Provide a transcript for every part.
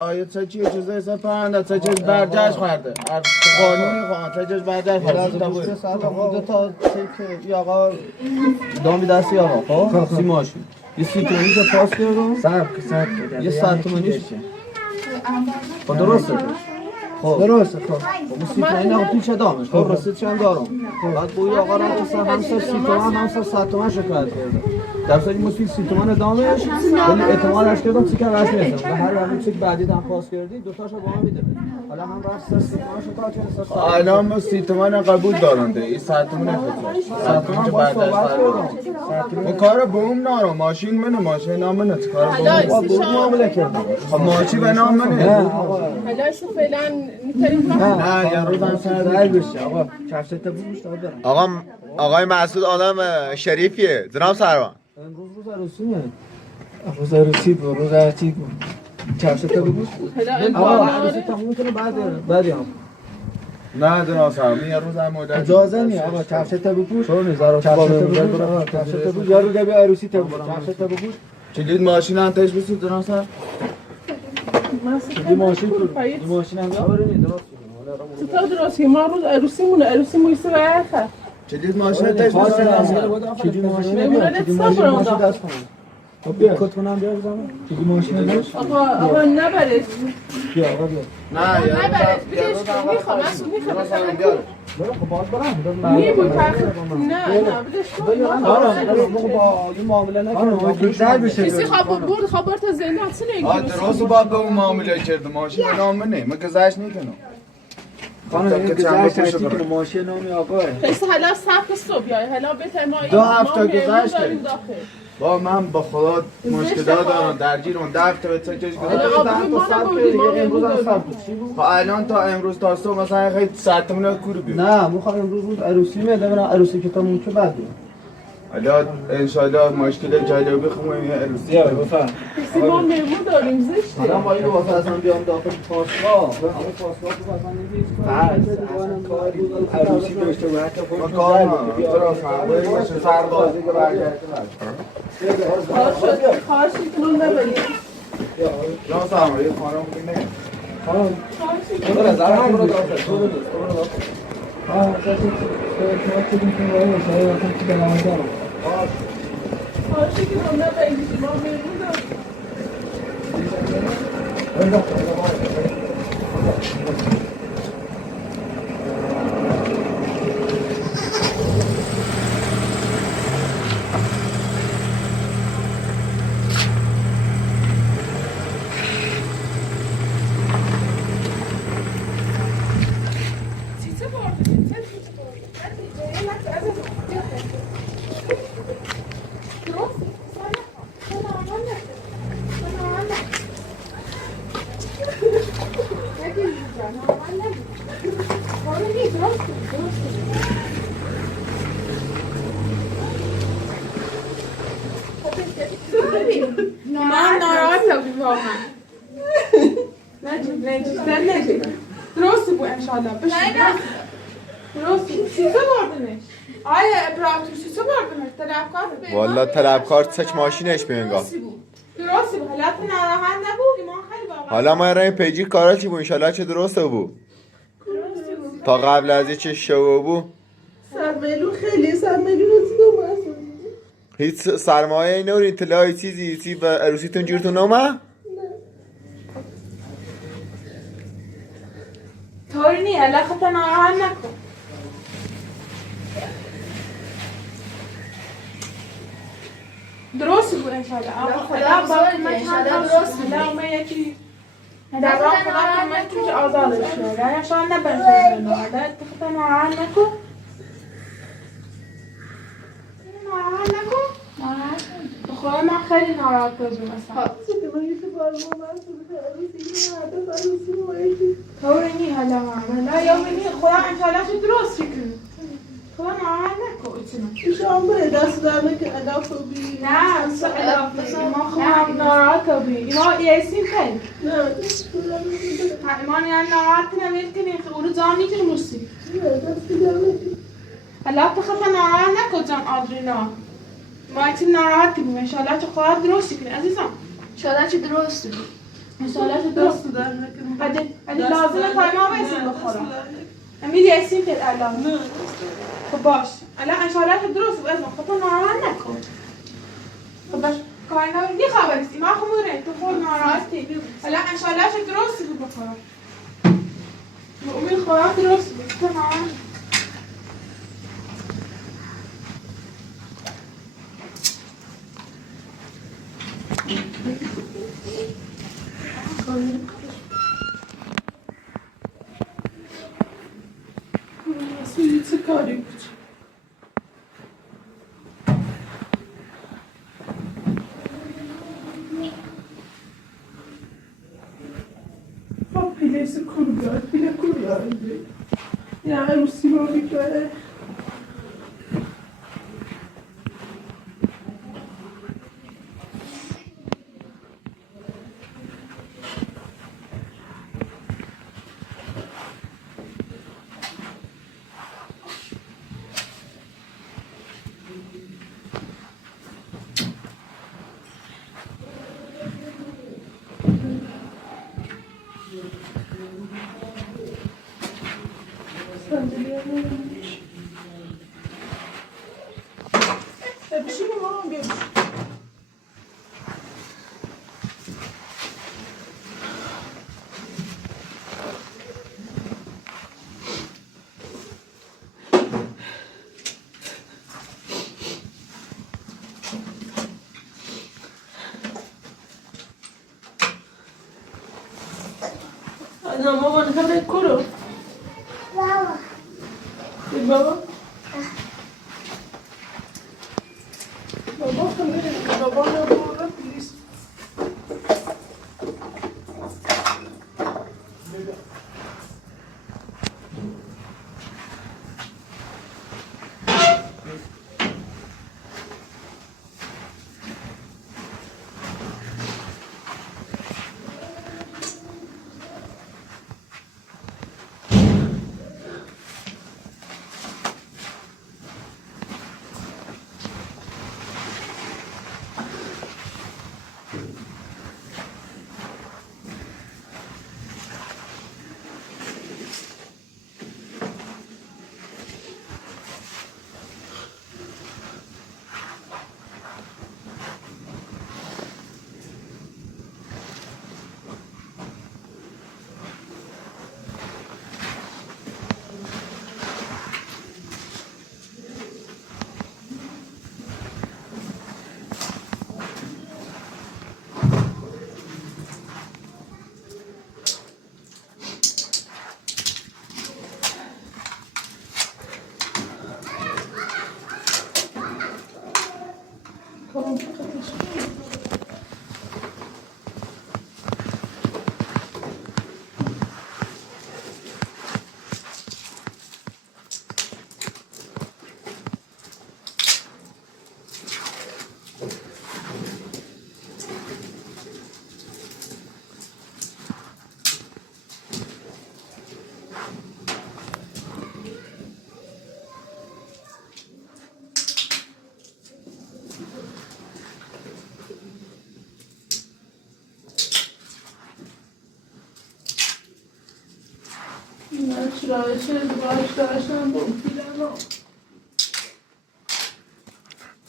آیا چه چیزی سپرنده چه چیز برجاش خورده قانونی خواهد چه چیز برجاش خورده تا بود دو تا تیک آقا دامی دستی آقا خب سی ماشین یه سی تومنیش پاس کردم سرک یه 100 تومنیش خب درسته خب درسته خب سی تومنی نقل پیچه دامش خب رسید چند دارم بعد بوی آقا را اصلا همسر 30 تومن همسر 100 تومن شکایت کردم در صورتی مصفی 30 تومن دامش ولی اعتمادش کردم تیکر رش میرسم و هر همین چیک بعدی دم پاس کردی دوتاشو با هم میده حالا من رفت 30 تومن شکایت کردم الان ما 30 تومن قبول دارنده این 100 تومن خدمت 100 تومن برجاش کار بوم نارو ماشین منو ماشین نام منو کار بوم معامله کردم خب ماشین به نام منه حالا شو فعلا میتونیم نه یه روز هم سر بشه آقا کفشت بوش دارم آقای مسعود آدم شریفیه جناب سروان. امروز روز عروسیه روز عروسی بود روز عروسی بود کفشت بوش آقا عروسی تموم کنه بعدیام نه جناب سروان یه روز هم مدت اجازه نی آقا کفشت بپوش چون نزار کفشت بپوش یارو گبی عروسی تو کفشت بپوش کلید ماشین هم تش بسید جناب سروان این ماشین هم خبر نی درست چطور درستی ما روز عروسی مویسه و آخر کلید ماشین تش بسید کلی ماشین میمونه صبر دست کنم خب بیا کد کنم بیا بزنم کلی ماشین داشت آقا نبرش بیا آقا بیا نه یه نبرش روز میخوام مثلا برو خب باز برام نیمون تاخیر نه بدش کن با این معامله نکنم کسی خبر تا زنده اصلا درست باید به اون معامله کرده ماشین نام منه من گذشت نیکنم خانم این گذشت که ماشین نامی آقا کسی حالا صبح صبح یا حالا بهتر ما 2 هفته گذشته داریم داخل با من با خدا مشکل دارم درگیر اون 2 هفته به چه گذشته امروز هم سب بود خب الان تا امروز تا صبح مثلا خیلی ساعتمون کورو بیاد نه میخوام امروز عروسی میاد من عروسی که تموم که بعد حالا انشالله مشکل جالب بخوام این عروسی یا بفهم کسی ما مهمون داریم زشته الان با اینو واسه اصلا بیام داخل پاسگاه همه پاسگاه تو اصلا نمی‌دید اصلا کاری عروسی داشته و حتی ما کار درست بریم باشه سربازی که برگرده خواهش میکنم نبریم جان سلام یه خانم بگیم خانم برو زارم برو داخل تو برو خواهش میکنم نبریم ما مهمون داریم من ناراحتم واقعا نجید درسته بو انشالله درسته چیزا بردنش آیا ابراهیم چیزا بردنش طلبکار والا طلبکار تک ماشینش بینگاه درسته بود حالت ناراحت نبود ما خیلی باور حالا ما رای پیجیر کارا چی بود انشالله چه درسته بود تا قبل از چه شو بود سرملو خیلی سرملو رسیدم هیچ سرمایه نور اطلاعی چیزی و عروسیتون جورتون نامه؟ طوری نی علاقه تا ناراحت نکن درست بود انشالله خدا باید من درست بود من یکی در راه خدا من توش آزادش شد یعنی شاید نبرسه ناراحت تا ناراحت نکن ناراحت نکن بخواه من خیلی ناراحت بودم مثلا طوری نی حالا یا منی خدا انشالله شد درست شکن خدا ناراحت نکن شامل دست دارم که علاقه بی نه ما خواهم ناراحت بی اینا یسیم خیلی ایمان یعنی ناراحت نمید کنی اونو جان نیتون موسی الله تخفى ناراحت نکن جان آدرینا ما ایتیم ناراحت کنیم انشالله چه خواهد درستی کنی عزیزم انشالله چه درست بود انشالله درست دست در نکنه. اگه لازمه تایما ویسیم بخورم امید یسیم که الان نه خب باش الان انشالله درست بود از خودت ناراحت نکن خب باش کاینا میخوابستی ما خموره تو خود ناراحتی الان انشالله درست بود بخورم امید خورم درست بود تو ناراحت سویت کاری بود. Pilesi kuruyor, pile kuruyor. Yani Müslümanlık böyle. Bir şey mi var? Bir Anam babanı kadar koru. Baba. Baba kadar babana doğru please. Tamam, arkadaşlar.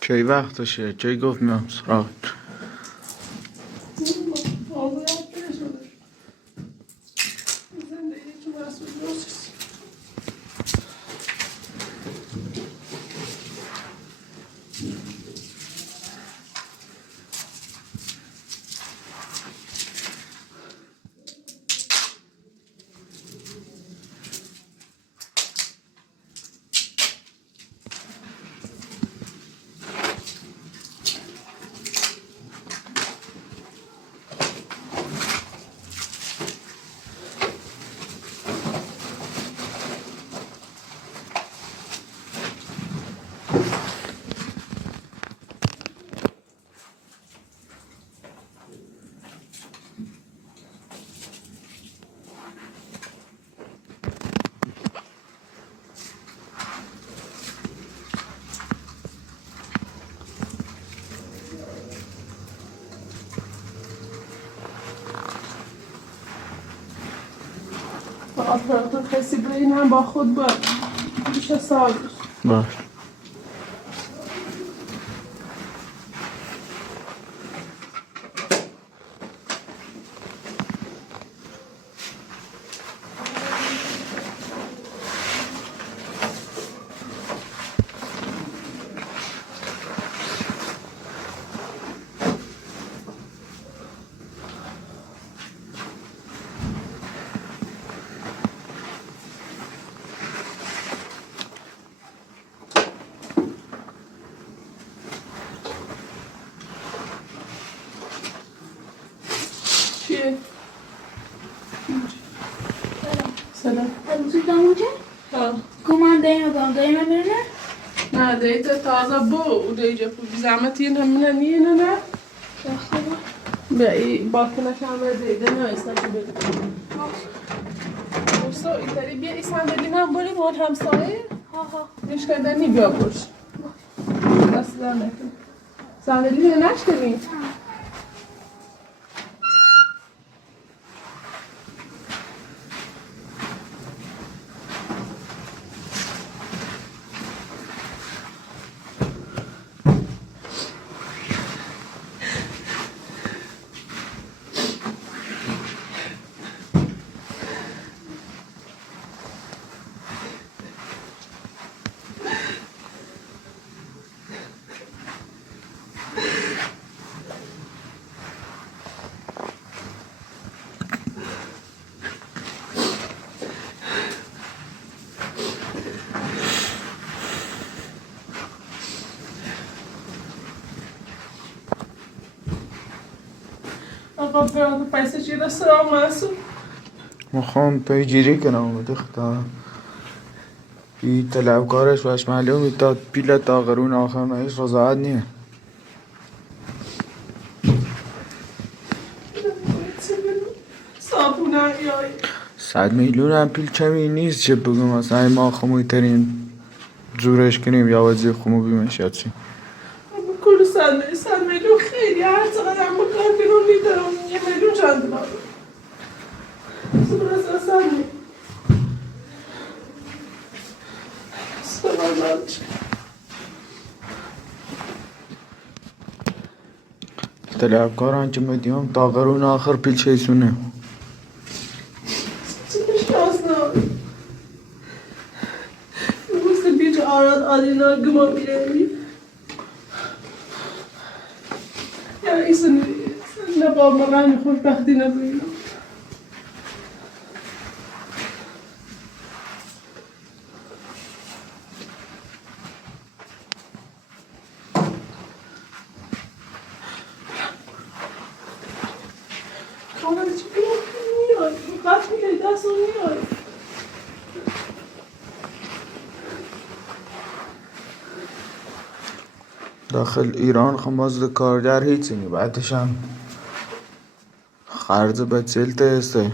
کی وقتشه؟ کی گفت میام سراغ؟ آپراتور کسی به این هم با خود باید بیش سالش باش. چیه؟ سلام روزی داموجه؟ ها گمان دایما برنه؟ نه دیتا تازه بو دیجا پول زحمت این همینه نیه نه نه بیا این باکنه کمه دیده نه ایسان که بده دوستا ایتاری بیا ایسان بدیم هم بریم اون همسایه نیش کردنی بیا برش دست در نکن صندلی بیا نشکنیم آقا برای پیسه چی دست را محسوب میخوام پیگیری کنم دختر این طلبکارش باش معلوم تا پیل تا قرون آخر نهیش رضاعت نیه صابونه یای 100 میلیون هم پیل کمی نیست چه بگم مثلا ما خموی ترین جورش کنیم یا وزی خمو بیمش یا چی کل 100 میلیون خیلی هر چقدر هم بکن بیرون میدارم 1 میلیون چند دارم سبرا 100 میلیون سبرا طلبکاران که میدیم تا قرون آخر پیل چیسونه آراد آدینا گما بیرمی یا ایسان نبا مغانی خوشبختی نبینم کامل چی میاد قطع میکنی دست رو میاد داخل ایران خمازد کارگر هیچی نی بعدش هم خرج به چلته هسته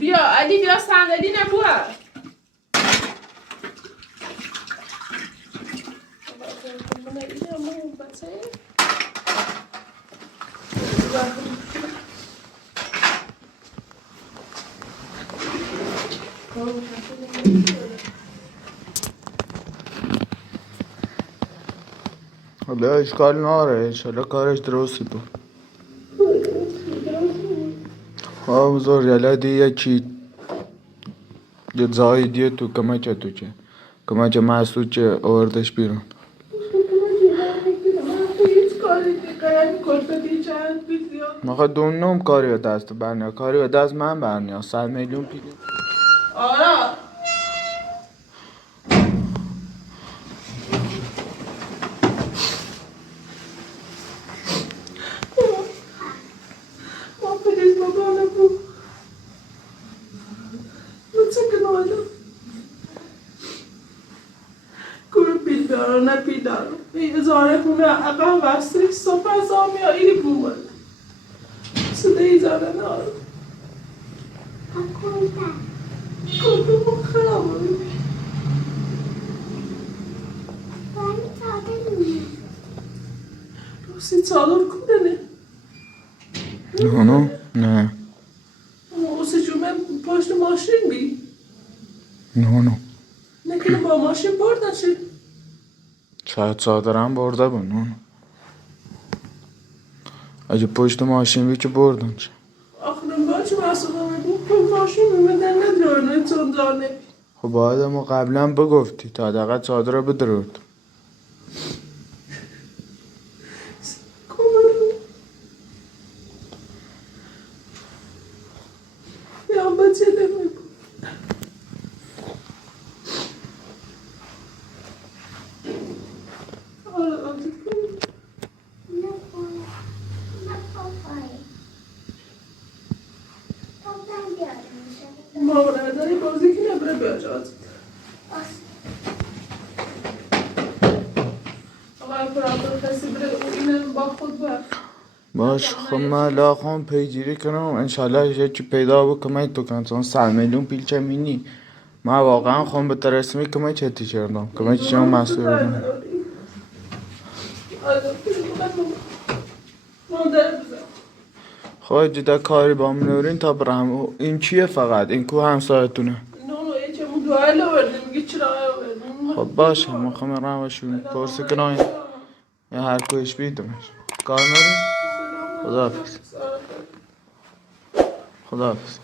بیا علی بیا صندلی نبوه حالا اشکال ناره انشالله کارش درستی بود بزرگ یلاді یکی یه زایدیه تو کمچه تو چه کمچه محسود چه آوردش بیرون مخواه دونم کاری به دست برنیا کاری به دست من برنیا 100 میلیون پیده آره نه پیدارو ازاره خونه اقام وستری صبح از آمی ها ایری بومن سده ایزاره نارو کنده با خراب ببین روسی چادر کنه نه نه روسی جمعه پاشت ماشین بی نه نکنه با ماشین بردن شد شاید صادرم برده بود نه اگه پشت ماشین بی که بردن چه آخرین بار چه مسئله بود پشت ماشین میمدن ندرانه چون دانه خب باید ما قبلا بگفتی تا دقیقه صادر رو بدرود کمرو یا بچه نمی بود مامانه داری بازی که نبره بیاجاد آقای پرابر کسی بره او اینم با خود بر باش خب من لاخون پیگیری کنم انشالله یکی پیدا بکنم تو کن چون 100 میلیون پیلچه مینی من واقعا خون به ترسمی که من چه تیشردم که من چه مسئول بودم خواهی جدا کاری با من نورین تا برم این چیه فقط این کو همسایتونه نه یه چه مو دوائل آورده میگه چرا آورده خب باشه ما خواهم روشون پرسی کنم یا هر کویش بیدمش کار نورین خداحافظ خداحافظ